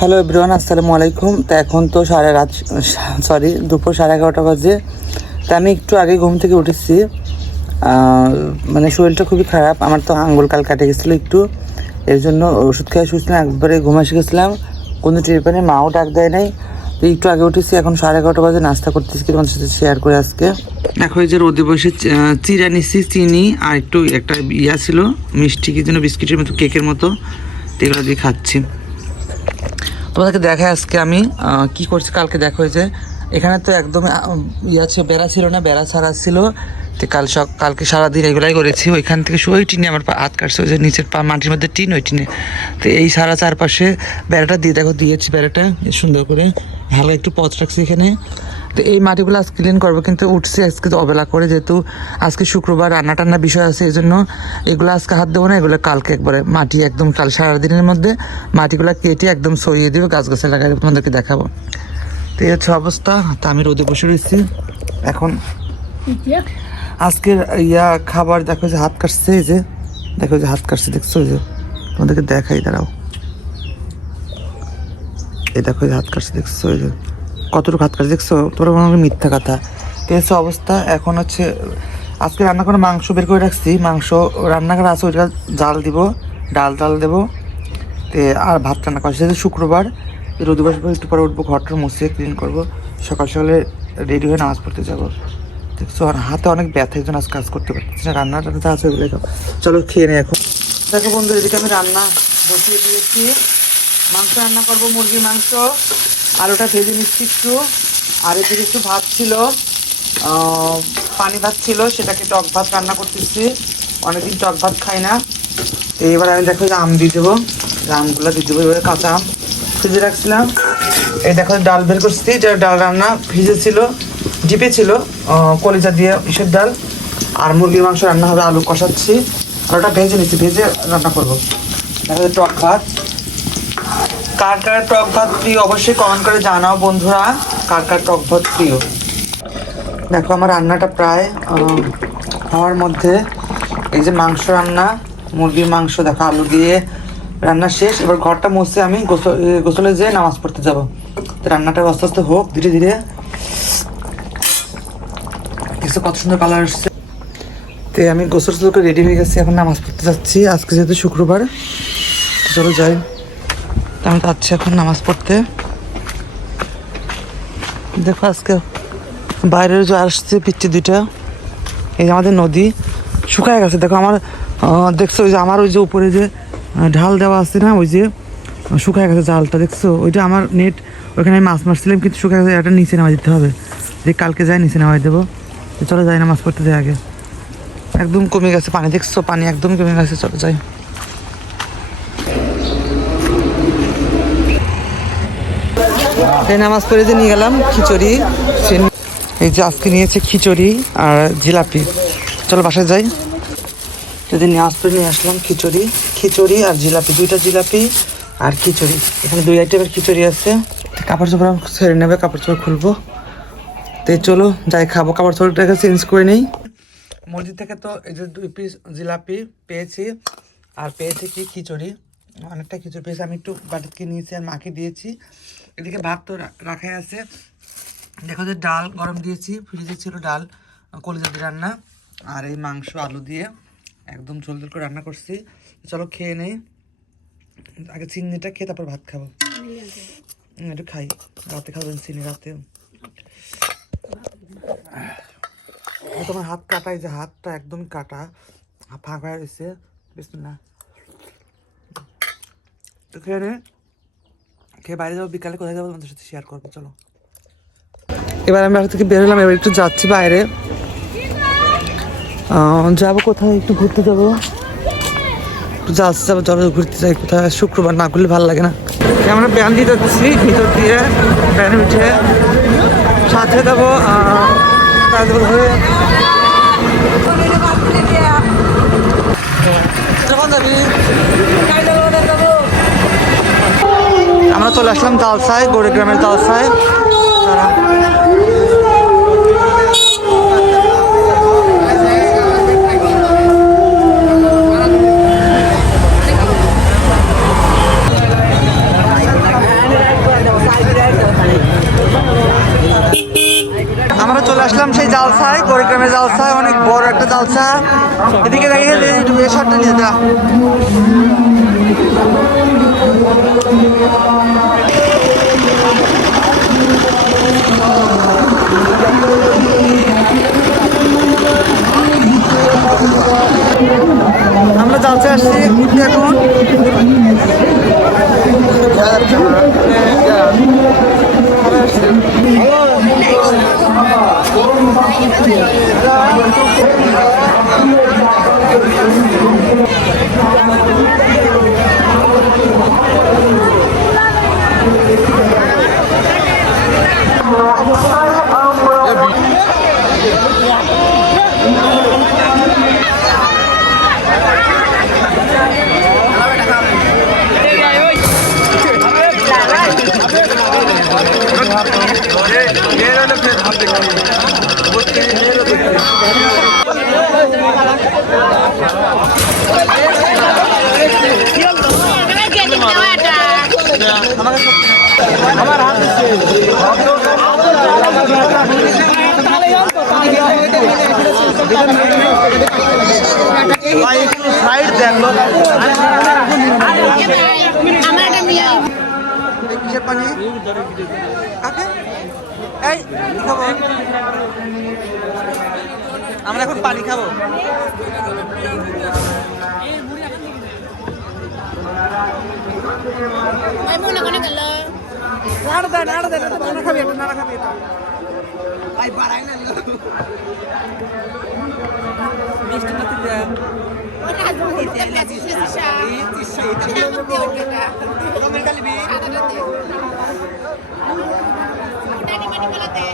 Hello everyone, আসসালামু আলাইকুম। তো এখন তো দুপুর 11:30 বাজে। তা আমি একটু আগে ঘুম থেকে উঠেছি। মানে শরীরটা খুবই খারাপ, আমার তো আঙ্গুল কাল কাটে গেছিলো একটু, এর জন্য ওষুধ খেয়ে শুয়েছিলাম, একবারে ঘুমা শিখেছিলাম, কোনো টের পাইনি, মাও ডাক দেয় নাই। তো একটু আগে উঠেছি, এখন 11:30 বাজে, নাস্তা করতেছি, তোমাদের সাথে শেয়ার করে আজকে। দেখো এই যে রোদে বসে চিরা নিচ্ছি, চিনি আর একটু একটা ছিল মিষ্টি, কি যেন বিস্কিটের মতো, কেকের মতো, এগুলো দিয়ে খাচ্ছি। তোমাদেরকে দেখায় আজকে আমি কি করছি। কালকে দেখো যে এখানে তো একদম বেড়া ছিল না, বেড়া ছাড়া ছিল। তো কালকে সারাদিন এগুলাই করেছি। ওইখান থেকে ওই টিনে আমার হাত কাটছে, ওই যে নিচের মাটির মধ্যে টিন, ওই টিনে। তো এই সারা চারপাশে বেড়াটা দিয়েছি বেড়াটা সুন্দর করে, হালকা একটু পথ রাখছি এখানে। তো এই মাটিগুলো আজকে ক্লিন করবো, কিন্তু উঠছি আজকে তো অবেলা করে, যেহেতু আজকে শুক্রবার, রান্না টান্নার বিষয় আছে, এই জন্য এগুলো আজকে হাত দেবো না, এগুলো কালকে একবারে মাটি একদম কাল সারাদিনের মধ্যে মাটিগুলো কেটে একদম সরিয়ে দেবো, গাছ গাছে লাগাই তোমাদেরকে দেখাবো। তো এই হচ্ছে অবস্থা। তা আমি রোদে বসে রয়েছি এখন। আজকের খাবার দেখো যে হাত কাটছে, এই যে দেখো যে হাত কাটছে, দেখছো? এই যে তোমাদেরকে দেখাই, দাঁড়াও, এই দেখো যে হাত কাটছে, দেখছো? এই যে কতটুকু হাত কাটছে, দেখছো? তোমরা মনে হয় মিথ্যা কথা। তো হচ্ছে অবস্থা। এখন হচ্ছে আজকে রান্না করে মাংস বের করে রাখছি, মাংস রান্না করা আছে, ওইটা জাল দিব, ডাল দেবো। তো আর ভাত রান্না করা, যেহেতু শুক্রবার, রোদ বসবো, একটু পরে উঠবো, ঘরটা মুছিয়ে ক্লিন করবো, সকাল সকালে রেডি হয়ে নামাজ পড়তে যাবো। দেখছো, আর হাতে অনেক ব্যথা, একজন আজ কাজ করতে পারছি না, রান্নাটা যা আছে ওগুলো চলো খেয়ে নেই এখন। দেখো বন্ধু, এদিকে আমি রান্না বসিয়ে দিয়েছি, মাংস রান্না করবো, মুরগির মাংস, আলুটা ভেজে নিচ্ছি একটু, আর এদিকে একটু ভাত ছিল, পানি ভাত ছিল, সেটাকে টক ভাত রান্না করতেছি, অনেকদিন টক ভাত খাই না। তো এবার আমি দেখো যে আম দিয়ে দেবো, আমগুলো দিয়ে দেবো, এবারে কাঁচা আম ফ্রিজে রাখছিলাম। এই দেখো ডাল বের করছি, ডাল রান্না ভিজেছিল, ডিপে ছিল, কলিজা দিয়ে ইসের ডাল, আর মুরগির মাংস রান্না হবে, আলু কষাচ্ছি, আলুটা ভেজে নিচ্ছি, ভেজে রান্না করবো। দেখো টক ভাত, কার কার টক ভাত প্রিয় অবশ্যই কমেন্ট করে জানাও বন্ধুরা, কার কার টক ভাত প্রিয়। দেখো আমার রান্নাটা প্রায় হওয়ার মধ্যে। এই যে মাংস রান্না, মুরগির মাংস দেখো আলু দিয়ে রান্না শেষ। এবার ঘরটা মুছে আমি গোসলে যেয়ে নামাজ পড়তে যাবো। তো রান্নাটা আস্তে আস্তে হোক, ধীরে ধীরে। দেখছো কত সুন্দর কালার আসছে। তো আমি গোসল করে রেডি হয়ে গেছি, এখন নামাজ পড়তে যাচ্ছি, আজকে যেহেতু শুক্রবার। চলো যাই, আমি যাচ্ছি এখন নামাজ পড়তে। দেখো আজকে বাইরের যে আসছে পিচ্ছি দুইটা, এই যে আমাদের নদী শুকায় গেছে। দেখো আমার দেখছো ওই যে আমার ওই যে উপরে যে ঢাল দেওয়া আছে না, ওই যে শুকায় গেছে জালটা, দেখছো? ওইটা আমার নেট, ওইখানে আমি মাছ মারছিলাম, কিন্তু শুকায় গেছে, এটা নিচে নামাই দিতে হবে। যে কালকে যাই নিচে নামাই দেবো। চলো যাই, নামাজ পড়তে যাই আগে। একদম কমে গেছে পানি, দেখছো? পানি একদম কমে গেছে, চলো যাই। এই নামাজ পড়ে যে নিয়ে গেলাম খিচুড়ি, এই যে আজকে নিয়েছে খিচুড়ি আর জিলাপি। চলো বাসায় যাই। যদি নামাজ পড়ে নিয়ে আসলাম খিচুড়ি আর জিলাপি, দুইটা জিলাপি আর খিচুড়ি। এখানে 2 আইটেমের খিচুড়ি আছে। কাপড় চোপড় ছেড়ে নেবে, কাপড় চোপড় খুলবো। তো চলো যাই, খাবো, কাপড় চোপড়টাকে চেঞ্জ করে নেই। মসজিদ থেকে তো এই যে 2 পিস জিলাপি পেয়েছি, আর পেয়েছি কি খিচুড়ি, অনেকটা খিচুড়ি পেয়েছি। আমি একটু বাটিকে নিয়েছি আর মাকে দিয়েছি। এদিকে ভাত তো রাখাই আছে। দেখো যে ডাল গরম দিয়েছি, ফ্রিজে ছিল ডাল, কলিজা দিয়ে রান্না, আর এই মাংস আলু দিয়ে একদম ঝোল ঝোল করে রান্না করছি। চলো খেয়ে নেই, আগে চিংড়িটা খেয়ে তারপর ভাত খাবো। একটু খাই, রাতে খাবেন চিনি রাতে। তোমার হাত কাটা, এই যে হাতটা একদম কাটা, ফাঁকা হয়ে রয়েছে, বিসমিল্লাহ। তো খেয়ে নে, খেয়ে বাইরে যাবো, বিকালে কোথায় যাবো তোমাদের সাথে শেয়ার করবো। চলো এবার আমি বাসা থেকে বের হলাম, এবার একটু যাচ্ছি বাইরে, যাবো কোথায়, একটু ঘুরতে যাবো, যাবো, চলো ঘুরতে যাই কোথায়। শুক্রবার না ঘুরলে ভালো লাগে না। আমরা ব্যান দিয়ে যাচ্ছি, ভিতর দিয়ে ব্যান উঠে সাথে যাবো হয়ে। আমরা চলে আসলাম তালসায়, গৌরগ্রামের তালসায়। আসলাম সেই জালসায়, কুড়িগ্রামের জালসায়, অনেক বড় একটা জালসা। এদিকে দেখে শটটা নিয়ে যা। আমরা জালসায় আসছি ঘুরতে এখন। আমার হাত সাইড দেখলো কিসের পানি কাকে এই খাবো আমরা এখন পানি খাবো নাড়া খাবি আই বাড়াই না মিষ্টি মত দে ওটা আজ দিতে লাগছে শিশা কমের কালিবি সাদাটা দে ওটা কি মানে বলাতে